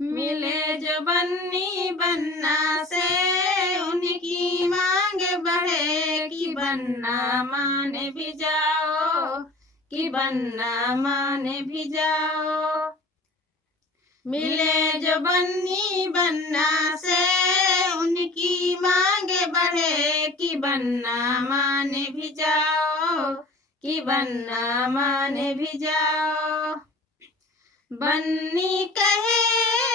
मिले जो बन्नी बन्ना से उनकी मांग बढ़े कि बन्ना माने भी जाओ, कि बन्ना माने भी जाओ। मिले जो बन्नी बन्ना से उनकी मांग बढ़े कि बन्ना माने भी जाओ, कि बन्ना माने भी जाओ। बन्नी कहे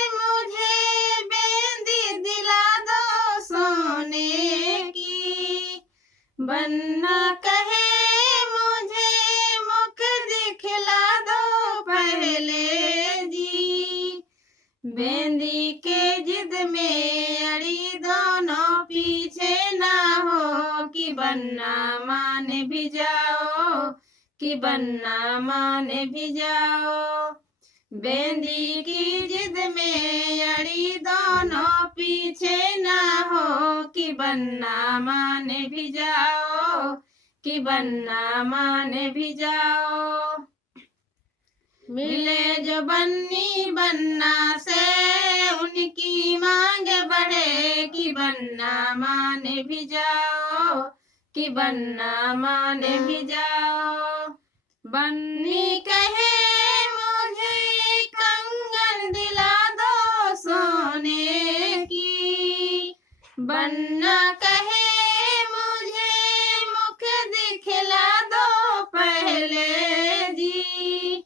मुझे बेंदी दिला दो सोने की, बन्ना कहे मुझे मुख दिखला दो पहले जी। बेंदी के जिद में अड़ी दोनों पीछे ना हो, कि बन्ना माने भी जाओ, कि बन्ना माने भी जाओ। बेंदी की जिद में अड़ी दोनों पीछे ना हो, कि बन्ना माने भी जाओ, कि बन्ना माने भी जाओ। मिले जो बन्नी बन्ना से उनकी मांग बढ़े कि बन्ना माने भी जाओ, कि बन्ना माने भी जाओ। बन्नी कहे मुझे कंगन दिला दो सोने की, बन्ना कहे मुझे मुख दिखला दो पहले जी।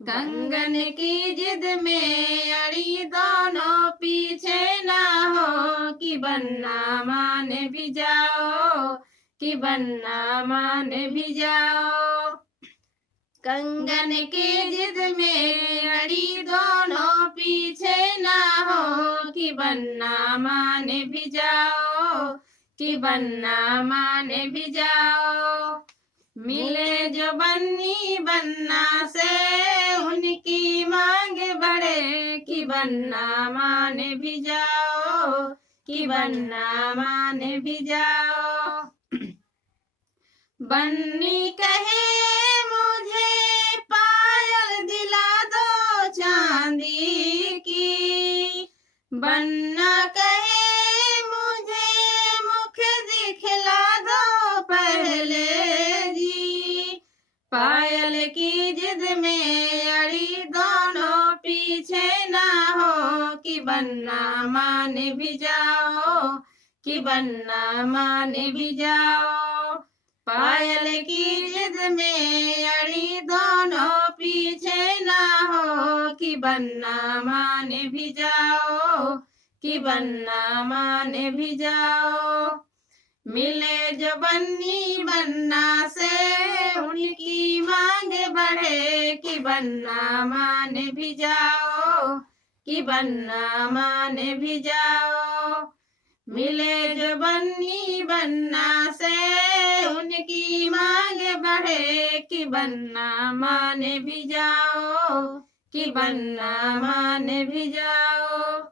कंगन की जिद में अड़ी दोनों पीछे ना हो, कि बन्ना माने भी जाओ, कि बन्ना माने भी जाओ। कंगन की जिद में अड़ी दोनों पीछे ना हो, कि बन्ना माने भी जाओ, कि बन्ना माने भी जाओ। मिले जो बन्नी बन्ना से उनकी मांग बढ़े कि बन्ना माने भी जाओ, कि बन्ना माने भी जाओ। बन्नी कहे मुझे पायल दिला दो चांदी की, बन्ना कहे मुझे मुख दिखला दो पहले जी। पायल की जिद में अड़ी दोनों पीछे ना हो, कि बन्ना माने भी जाओ, कि बन्ना माने भी जाओ। पायल की जिद में अड़ी दोनों पीछे ना हो, कि बन्ना माने भी जाओ, कि बन्ना माने भी जाओ। मिले जो बन्नी बन्ना से उनकी मांग बढ़े कि बन्ना माने भी जाओ, कि बन्ना माने भी जाओ। मिले जो बन्नी बन्ना से उनकी मांग बढ़े कि बन्ना माने भी जाओ, कि बन्ना माने भी जाओ।